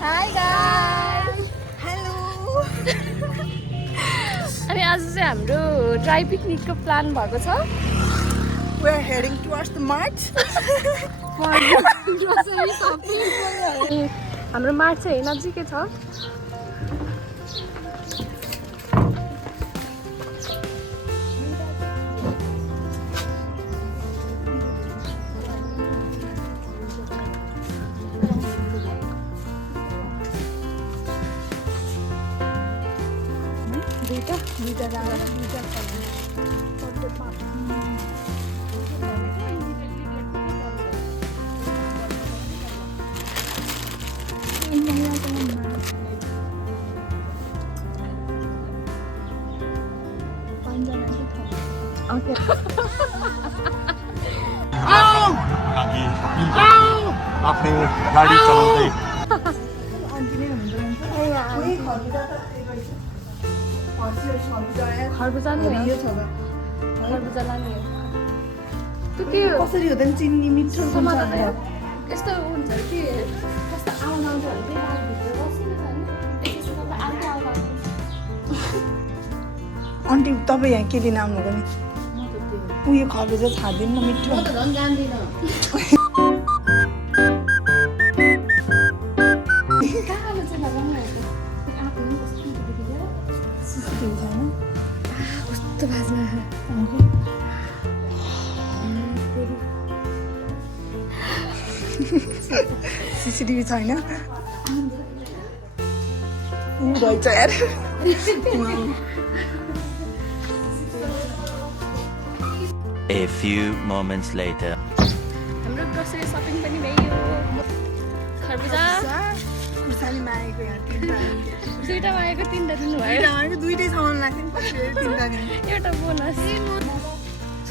Hi guys. Hello अनि आज चाहिँ हाम्रो ड्राई पिकनिकको प्लान भएको छ। We are heading towards the march. हाम्रो मार्च चाहिँ नजिकै छ। Okay. आफ्नो गाडी चलाउँदै खरबुजा नि हो। खरबुजा लाने हो। त्यो कसरी हो त चिन्नी मिठो समात यस्तो हुन्छ कि कस्तो आउन आउँछ भने चाहिँ बारभित्र बसिनु छ नि त्यसपछि तपाईँ अर्को आउँदा आन्टी तपाईँ यहाँ के दिन आउनुभयो नि उयो खरबुजा छाडिदिनु न मिठो म त झन् जान्दिनँ। कहाँबाट चाहिँ लगाउनु कस्तो बाज्न सिसिटिभी छैन रहेछ यार A few moments later. हाम्रो ग्रोसरी सपिङ पनि भयो। खरबुजा खुर्सानीमा आएको यहाँ दुईटा आएको तिनटा दिनुभयो। दुइटै सामान लाग्छ नि तिनवटा दिन एउटा बोनस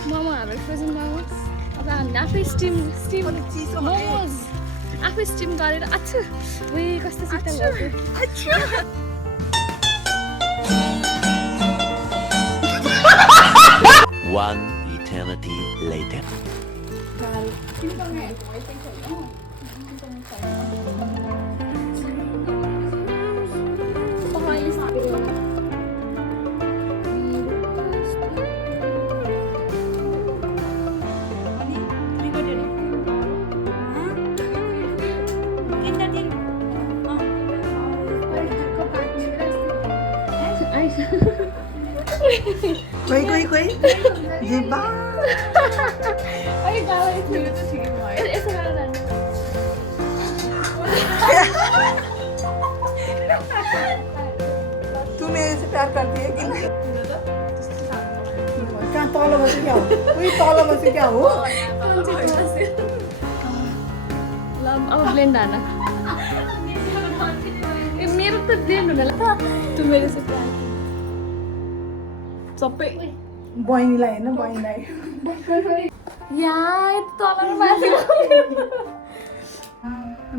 मोमो हाम्रो फ्रोजन मोमो अब हामीले आफै स्टिम चिसो मोमोज आफै स्टिम गरेर अच्छा उयो कस्तो शीतल भएको। One eternity later. कोही जिब्बा तू मेरे से प्यार करती है कि नहीं कहाँ तल बसे क्या हो कोही तल बसे क्या हो अब ब्लेन्ड हान मेरो त ब्लेन्ड हुन त तँ मेरो से प्यार सबै बहिनीलाई हेर्न बहिनीलाई यहाँ यति तल माथि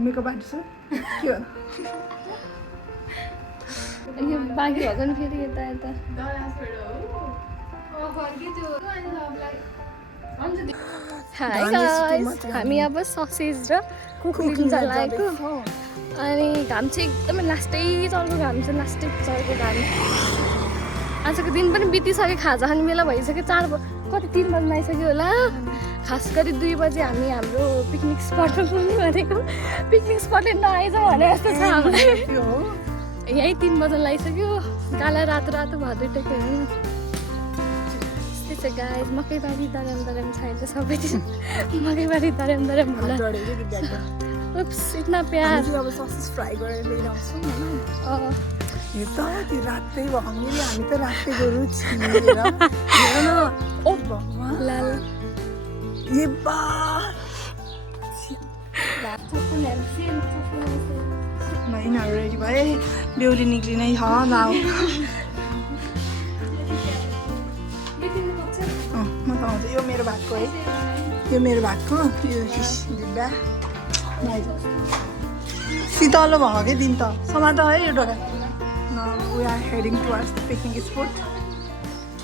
मेकअप आर्टिस्ट के हो यो बाँकी भएको नि फेरि यता यता हाई गाइस हामी अब ससेज र कुकुर लिन लागेको अनि घाम चाहिँ एकदमै लास्टै चर्को घाम छ लास्टै चर्को घाम आजको दिन पनि बितिसक्यो खाजा खाने बेला भइसक्यो 4 कति 3 बजी आइसक्यो होला खास गरी 2 बजे हामी हाम्रो पिकनिक स्पटमा पुग्नु भनेको पिकनिक स्पटले नआइज भने जस्तो छ हामीलाई यहीँ 3 बजी आइसक्यो काला रातो रातो भदै टेक्यो होइन त्यस्तै छ गाइस मकैबारी दरम छ अहिले सबैतिर मकैबारी दरम होला उप्स इतना प्याज अब ससेज फ्राई गरेर लिएर आउँछौँ यो त त्यो रातै भङ्गेले हामी त रातै गरौँ छिरेर हेर न ओ भगवान लाल ये बा यिनीहरू रेडी भए बेहुली निक्लिनै छ नाउ म त आउँछ यो मेरो भातको है यो मेरो भातको यो डिब्बा शीतलो भयो कि दिन त समात है यो डोरा we are heading towards the picnic spot.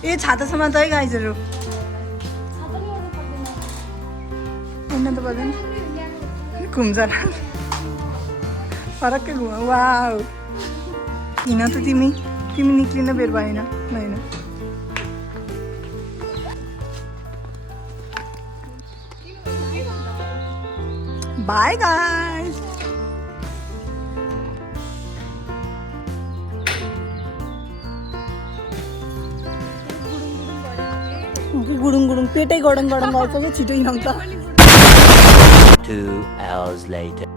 ए छाता समात है गाइजहरू त पर्दैन घुम्छ फरक्कै घुमा वाउ किन त तिमी निक्लिन बेर भएन होइन बाई गाइस गुडुङ गुडुङ पेटै गडङ गडङ गर्छ कि छिटो हिँडाउँछ 2 hours later.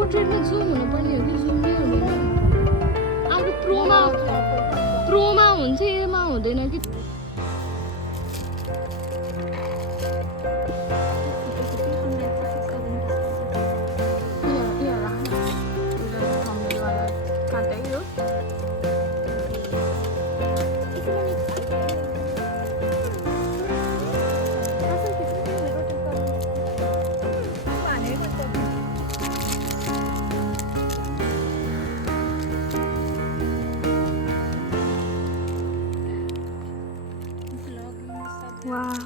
पोर्ट्रेटमा जुम हुनुपर्ने हो कि जुम नै हुँदैन अब प्रोमा हुन्छ एमा हुँदैन कि वाह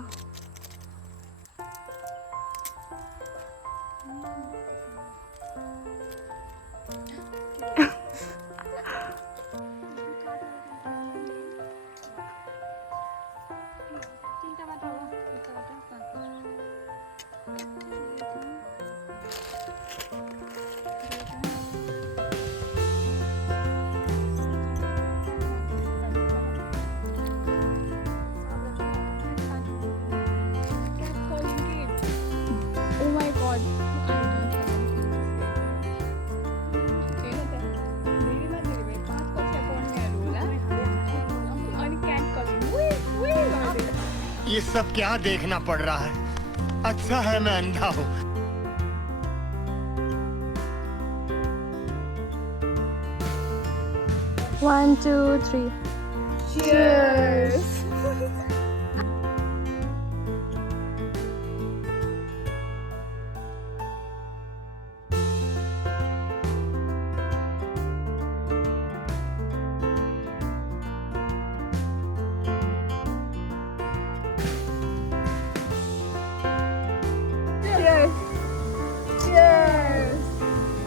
ये सब क्या देखना पड़ रहा है अच्छा है मैं अंधा हूँ 1 2 3 Cheers.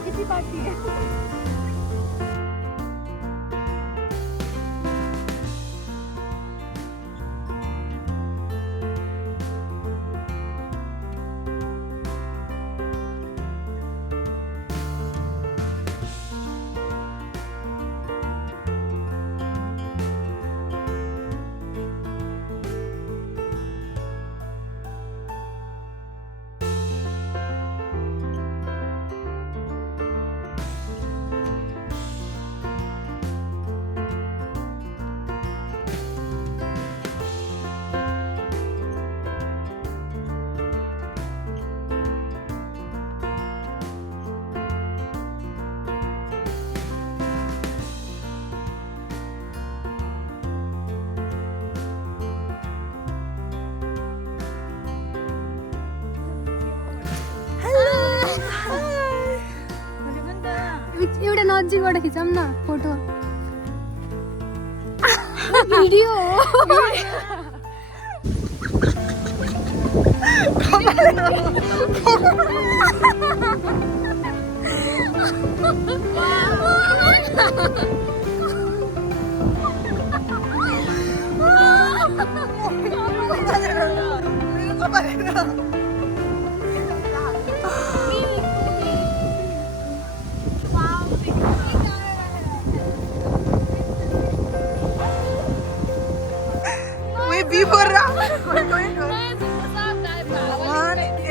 किती बाकी है एउटा नजिकबाट खिचौँ न फोटो भिडियो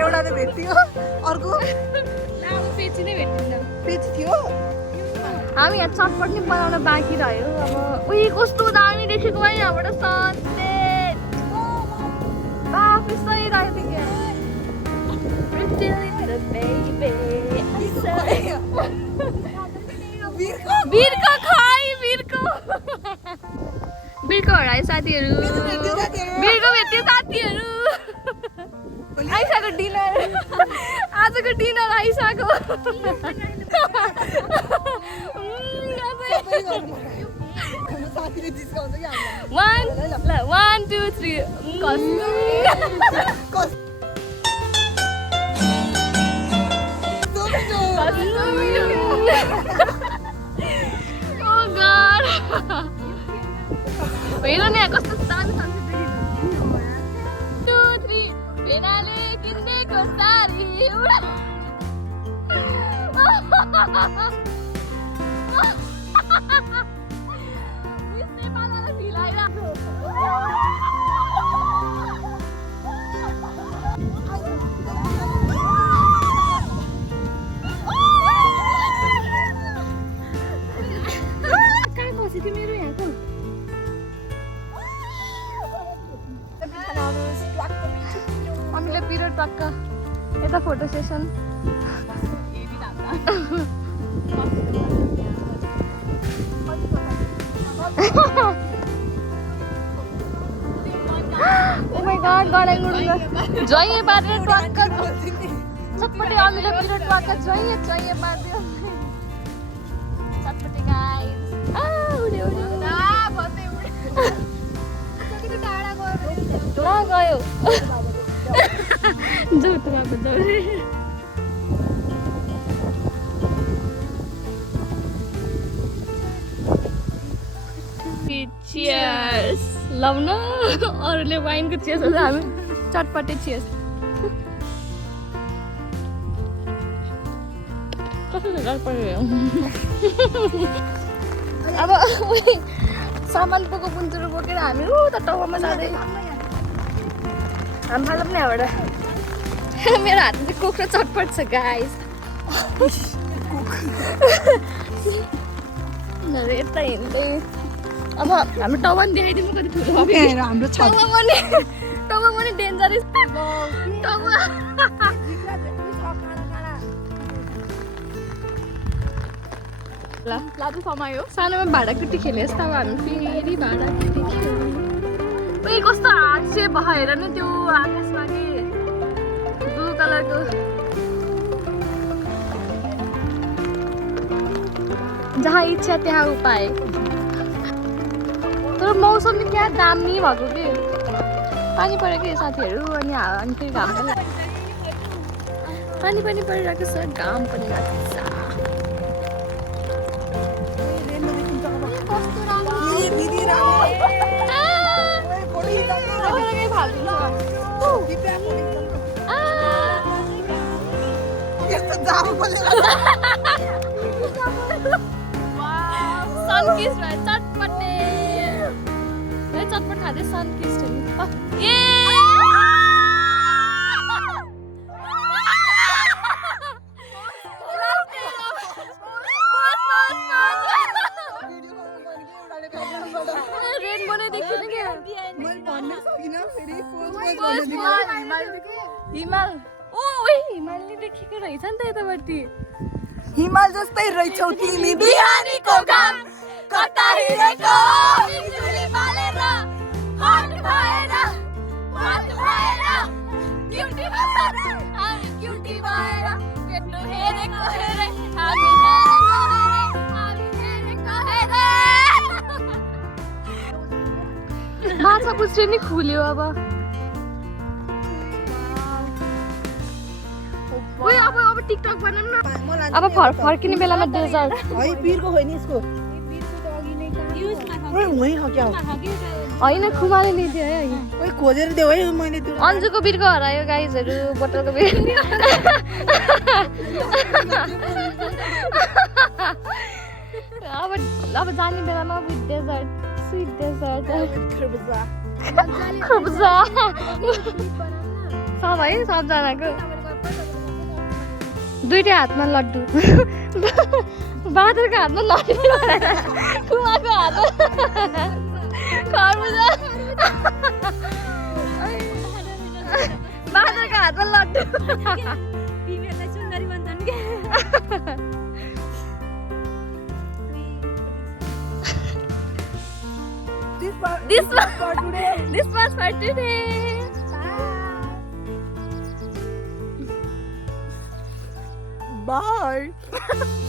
एउटा त भेट्यो अर्को पेची नै भेटिन्न पेच थियो हामी यहाँ चटपट नि बनाउन बाँकी रह्यो अब उही कस्तो दामी देखेको है यहाँबाट सन्चै baby. वीरको बिर्को हरायो साथीहरू बिर्को भेट्यो साथीहरू आइसक्यो डिनर आजको डिनर आइसक्यो साथीले जिस्काउँछ कि हामीलाई 1 2 3 Oh god हेर नि कस्तो दामी सनसेट देखिन्छ 2 3 पेनाले किनेको सारी उडा मिस्ने पालाले ढिलाइराख्यो कहाँ खस्यो त्यो मेरो यहाँको हामीले पिरियड टक्क यता photo session Oh my god, जहिले पारेर टक्क चटपटे हामीले पिरियड टक्क जहिले पारिदियो चटपटे गाइस उड्यो गयो जोत गएको जोरे चियर्स लौ न अरूले वाइनको चियर्स हुन्छ हामी चटपटे चियर्स कस्तो डर पर्यो अब सामान बोको पुन्चुरो बोकेर हामी उता टाउकोमा जाँदै हामी फाल्नु पनि यहाँबाट मेरो हातमा चाहिँ कुखुरा चटपट छ गाइस यता हिँड्दै अब हाम्रो टाउमा पनि देखाइदिनु कति ठुलो हाम्रो टाउमा पनि डेन्जरस टाउमा लाजु समायो सानोमा भाँडाकुटी खेले जस्तो अब हामी फेरि भाँडाकुटी खेल्यौँ उयो कस्तो हात चाहिँ भएर नि त्यो आकाशमा कि ब्लु कलरको जहाँ इच्छा त्यहाँ उपाय तर मौसम चाहिँ क्या दामी भएको कि पानी पऱ्यो कि साथीहरू अनि अनि फेरि घाम पनि पानी पनि परिरहेको छ घाम पनि लाग्छ सनकिस चटपटे चटपट खाँदै सनकिस हिमाल हिमालले देखेको रहेछ नि त यतापट्टि हिमाल जस्तै रहेछौ तिमी बिहानीको घाम कता हिँडेको बिजुली बालेर हट भएर मत भएर क्युटी भएर हामी क्युटी भएर केटो हेरेको हेरे हामी हेरेको हेरे माछा पुच्छ्रे नि खुल्यो अब अब टिकटक बनाउँ न अब फर्किने बेलामा डेजर्ट है बिरको होइन यसको होइन खुमाले लिदियो है ओइ खोजेर देऊ है मैले त्यो अन्जुको बिर्को हरायो गाइजहरू बोतलको बिर्को अब जाने बेलामा विथ डेजर्ट स्विट डेजर्ट सब है सबजनाको दुईटै हातमा लड्डु बाँदरको हातमा लड्डु कुमाको हातमा खरबुजा बाँदरको हातमा लड्डु This was for today. this was for today. Bye. Bye.